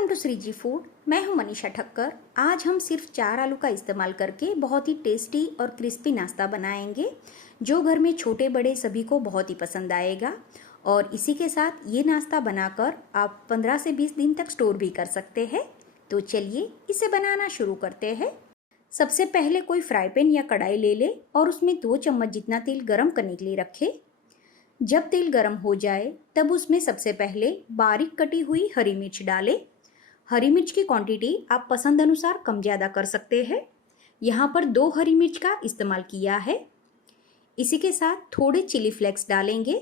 Welcome to Shriji food. मैं हूं मनीषा ठक्कर। आज हम सिर्फ 4 आलू का इस्तेमाल करके बहुत ही टेस्टी और क्रिस्पी नाश्ता बनाएंगे जो घर में छोटे बड़े सभी को बहुत ही पसंद आएगा। और इसी के साथ ये नाश्ता बनाकर आप 15 से 20 दिन तक स्टोर भी कर सकते हैं। तो चलिए इसे बनाना शुरू करते हैं। सबसे पहले कोई फ्राई पैन या कढ़ाई ले ले और उसमें 2 चम्मच जितना तेल गरम करने के लिए रखें। जब तेल गरम हो जाए तब उसमें सबसे पहले बारीक कटी हुई हरी मिर्च डालें। हरी मिर्च की क्वांटिटी आप पसंद अनुसार कम ज़्यादा कर सकते हैं। यहाँ पर 2 हरी मिर्च का इस्तेमाल किया है। इसी के साथ थोड़े चिली फ्लेक्स डालेंगे।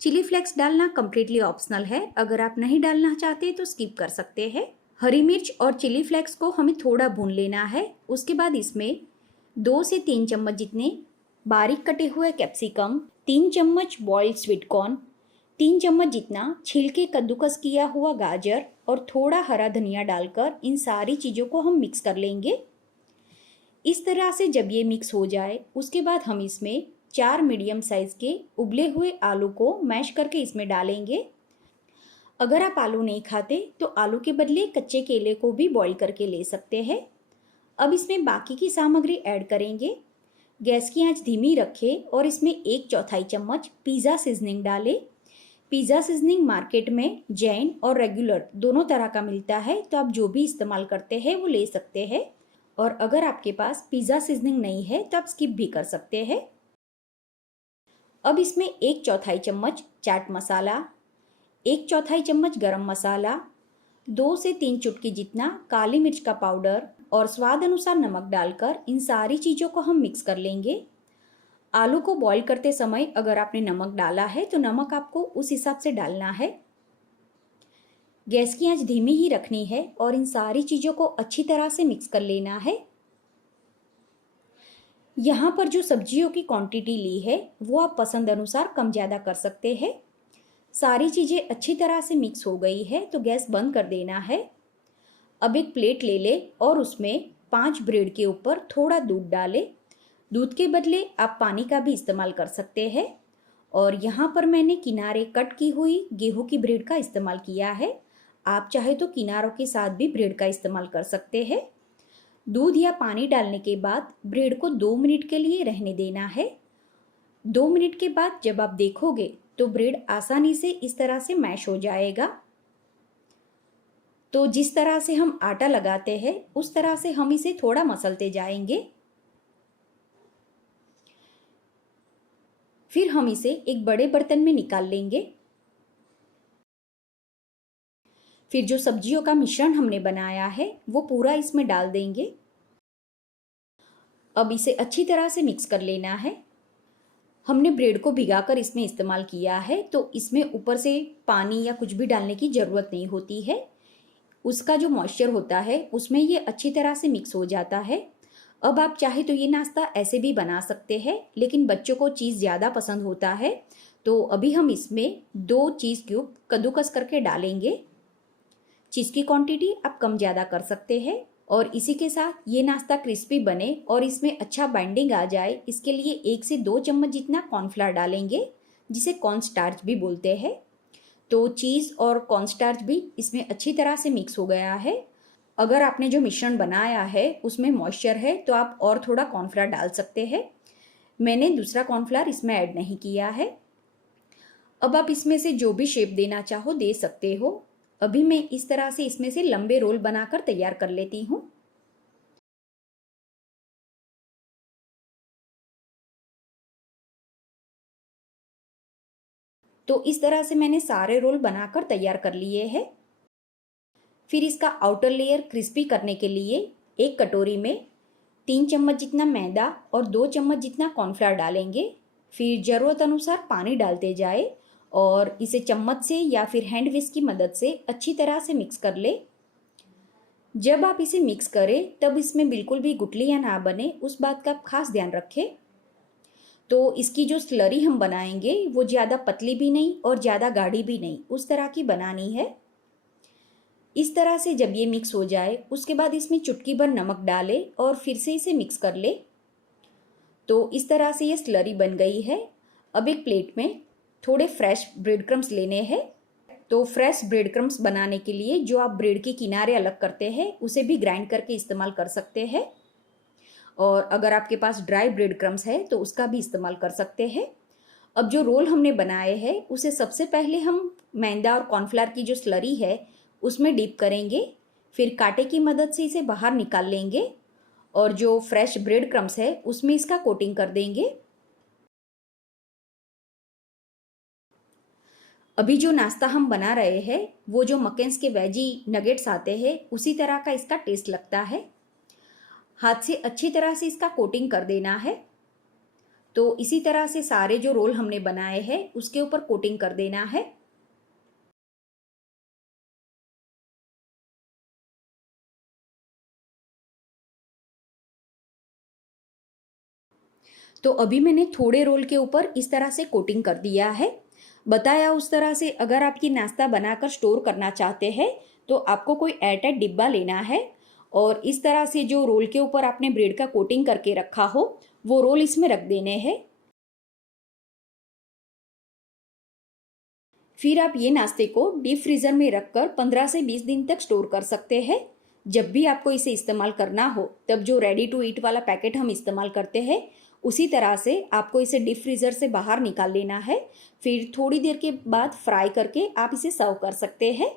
चिली फ्लेक्स डालना कम्प्लीटली ऑप्शनल है, अगर आप नहीं डालना चाहते तो स्किप कर सकते हैं। हरी मिर्च और चिली फ्लेक्स को हमें थोड़ा भून लेना है। उसके बाद इसमें 2 से 3 चम्मच जितने बारीक कटे हुए कैप्सिकम, 3 चम्मच बॉइल्ड स्वीट कॉर्न, 3 चम्मच जितना छिलके कद्दूकस किया हुआ गाजर और थोड़ा हरा धनिया डालकर इन सारी चीज़ों को हम मिक्स कर लेंगे। इस तरह से जब ये मिक्स हो जाए उसके बाद हम इसमें 4 मीडियम साइज़ के उबले हुए आलू को मैश करके इसमें डालेंगे। अगर आप आलू नहीं खाते तो आलू के बदले कच्चे केले को भी बॉईल करके ले सकते हैं। अब इसमें बाकी की सामग्री ऐड करेंगे। गैस की आंच धीमी रखें और इसमें 1/4 चम्मच पिज़्ज़ा सीजनिंग डालें। पिज़्ज़ा सीजनिंग मार्केट में जैन और रेगुलर दोनों तरह का मिलता है, तो आप जो भी इस्तेमाल करते हैं वो ले सकते हैं। और अगर आपके पास पिज़्ज़ा सीजनिंग नहीं है तो आप स्किप भी कर सकते हैं। अब इसमें 1/4 चम्मच चाट मसाला, 1/4 चम्मच गरम मसाला, 2 से 3 चुटकी जितना काली मिर्च का पाउडर और स्वाद अनुसार नमक डालकर इन सारी चीज़ों को हम मिक्स कर लेंगे। आलू को बॉईल करते समय अगर आपने नमक डाला है तो नमक आपको उस हिसाब से डालना है। गैस की आंच धीमी ही रखनी है और इन सारी चीज़ों को अच्छी तरह से मिक्स कर लेना है। यहाँ पर जो सब्जियों की क्वांटिटी ली है वो आप पसंद अनुसार कम ज़्यादा कर सकते हैं। सारी चीज़ें अच्छी तरह से मिक्स हो गई है तो गैस बंद कर देना है। अब एक प्लेट ले ले और उसमें 5 ब्रेड के ऊपर थोड़ा दूध डालें। दूध के बदले आप पानी का भी इस्तेमाल कर सकते हैं। और यहाँ पर मैंने किनारे कट की हुई गेहूं की ब्रेड का इस्तेमाल किया है। आप चाहे तो किनारों के साथ भी ब्रेड का इस्तेमाल कर सकते हैं। दूध या पानी डालने के बाद ब्रेड को 2 मिनट के लिए रहने देना है। 2 मिनट के बाद जब आप देखोगे तो ब्रेड आसानी से इस तरह से मैश हो जाएगा। तो जिस तरह से हम आटा लगाते हैं उस तरह से हम इसे थोड़ा मसलते जाएंगे। फिर हम इसे एक बड़े बर्तन में निकाल लेंगे। फिर जो सब्जियों का मिश्रण हमने बनाया है वो पूरा इसमें डाल देंगे। अब इसे अच्छी तरह से मिक्स कर लेना है। हमने ब्रेड को भिगाकर इसमें इस्तेमाल किया है तो इसमें ऊपर से पानी या कुछ भी डालने की ज़रूरत नहीं होती है। उसका जो मॉइस्चर होता है उसमें ये अच्छी तरह से मिक्स हो जाता है। अब आप चाहे तो ये नाश्ता ऐसे भी बना सकते हैं, लेकिन बच्चों को चीज़ ज़्यादा पसंद होता है तो अभी हम इसमें 2 चीज़ क्यूब कद्दूकस करके डालेंगे। चीज़ की क्वांटिटी आप कम ज़्यादा कर सकते हैं। और इसी के साथ ये नाश्ता क्रिस्पी बने और इसमें अच्छा बाइंडिंग आ जाए इसके लिए 1 से 2 चम्मच जितना कॉर्नफ्लावर डालेंगे, जिसे कॉर्न स्टार्च भी बोलते हैं। तो चीज़ और कॉर्नस्टार्च भी इसमें अच्छी तरह से मिक्स हो गया है। अगर आपने जो मिश्रण बनाया है उसमें मॉइस्चर है तो आप और थोड़ा कॉर्नफ्लावर डाल सकते हैं। मैंने दूसरा कॉर्नफ्लावर इसमें ऐड नहीं किया है। अब आप इसमें से जो भी शेप देना चाहो दे सकते हो। अभी मैं इस तरह से इसमें से लंबे रोल बनाकर तैयार कर लेती हूँ। तो इस तरह से मैंने सारे रोल बनाकर तैयार कर लिए हैं। फिर इसका आउटर लेयर क्रिस्पी करने के लिए एक कटोरी में 3 चम्मच जितना मैदा और 2 चम्मच जितना कॉर्नफ्लावर डालेंगे। फिर ज़रूरत अनुसार पानी डालते जाए और इसे चम्मच से या फिर हैंड विस्क की मदद से अच्छी तरह से मिक्स कर ले। जब आप इसे मिक्स करें तब इसमें बिल्कुल भी गुठलियाँ ना बने, उस बात का आप खास ध्यान रखें। तो इसकी जो स्लरी हम बनाएंगे वो ज़्यादा पतली भी नहीं और ज़्यादा गाढ़ी भी नहीं, उस तरह की बनानी है। इस तरह से जब ये मिक्स हो जाए उसके बाद इसमें चुटकी भर नमक डालें और फिर से इसे मिक्स कर ले। तो इस तरह से ये स्लरी बन गई है। अब एक प्लेट में थोड़े फ्रेश ब्रेड क्रम्स लेने हैं। तो फ्रेश ब्रेड क्रम्स बनाने के लिए जो आप ब्रेड के किनारे अलग करते हैं उसे भी ग्राइंड करके इस्तेमाल कर सकते हैं, और अगर आपके पास ड्राई ब्रेड क्रम्स है तो उसका भी इस्तेमाल कर सकते हैं। अब जो रोल हमने बनाए हैं उसे सबसे पहले हम मैदा और कॉर्नफ्लावर की जो स्लरी है उसमें डिप करेंगे, फिर कांटे की मदद से इसे बाहर निकाल लेंगे और जो फ्रेश ब्रेड क्रम्स है उसमें इसका कोटिंग कर देंगे। अभी जो नाश्ता हम बना रहे हैं वो जो मकेन्स के वेजी नगेट्स आते हैं उसी तरह का इसका टेस्ट लगता है। हाथ से अच्छी तरह से इसका कोटिंग कर देना है। तो इसी तरह से सारे जो रोल हमने बनाए हैं उसके ऊपर कोटिंग कर देना है। तो अभी मैंने थोड़े रोल के ऊपर इस तरह से कोटिंग कर दिया है। बताया उस तरह से अगर आप ये नाश्ता बनाकर स्टोर करना चाहते हैं तो आपको कोई एयरटाइट डिब्बा लेना है और इस तरह से जो रोल के ऊपर आपने ब्रेड का कोटिंग करके रखा हो वो रोल इसमें रख देने हैं। फिर आप ये नाश्ते को डीप फ्रीजर में रखकर 15 से 20 दिन तक स्टोर कर सकते हैं। जब भी आपको इसे इस्तेमाल करना हो तब जो रेडी टू ईट वाला पैकेट हम इस्तेमाल करते हैं उसी तरह से आपको इसे डीप फ्रीजर से बाहर निकाल लेना है। फिर थोड़ी देर के बाद फ्राई करके आप इसे सर्व कर सकते हैं।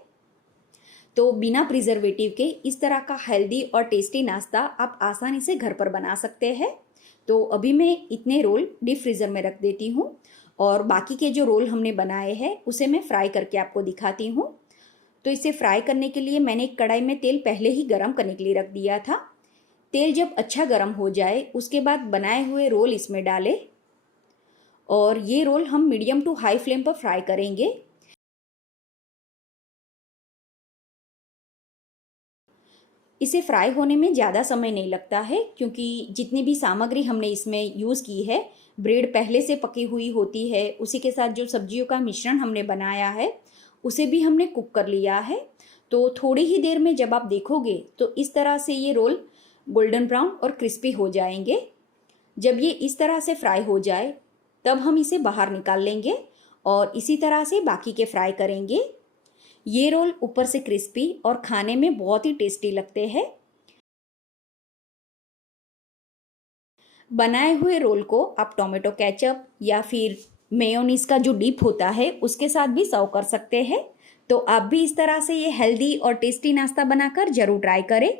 तो बिना प्रिजर्वेटिव के इस तरह का हेल्दी और टेस्टी नाश्ता आप आसानी से घर पर बना सकते हैं। तो अभी मैं इतने रोल डीप फ्रीजर में रख देती हूँ और बाकी के जो रोल हमने बनाए हैं उसे मैं फ्राई करके आपको दिखाती हूँ। तो इसे फ्राई करने के लिए मैंने एक कढ़ाई में तेल पहले ही गरम करने के लिए रख दिया था। तेल जब अच्छा गरम हो जाए उसके बाद बनाए हुए रोल इसमें डालें और ये रोल हम मीडियम टू हाई फ्लेम पर फ्राई करेंगे। इसे फ्राई होने में ज़्यादा समय नहीं लगता है क्योंकि जितनी भी सामग्री हमने इसमें यूज़ की है ब्रेड पहले से पकी हुई होती है, उसी के साथ जो सब्जियों का मिश्रण हमने बनाया है उसे भी हमने कुक कर लिया है। तो थोड़ी ही देर में जब आप देखोगे तो इस तरह से ये रोल गोल्डन ब्राउन और क्रिस्पी हो जाएंगे। जब ये इस तरह से फ्राई हो जाए तब हम इसे बाहर निकाल लेंगे और इसी तरह से बाकी के फ्राई करेंगे। ये रोल ऊपर से क्रिस्पी और खाने में बहुत ही टेस्टी लगते हैं। बनाए हुए रोल को आप टोमेटो केचप या फिर मेयोनीज का जो डिप होता है उसके साथ भी सर्व कर सकते हैं। तो आप भी इस तरह से ये हेल्दी और टेस्टी नाश्ता बनाकर जरूर ट्राई करें।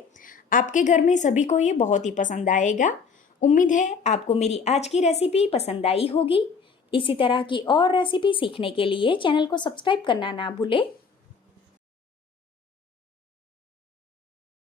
आपके घर में सभी को ये बहुत ही पसंद आएगा। उम्मीद है आपको मेरी आज की रेसिपी पसंद आई होगी। इसी तरह की और रेसिपी सीखने के लिए चैनल को सब्सक्राइब करना ना भूलें।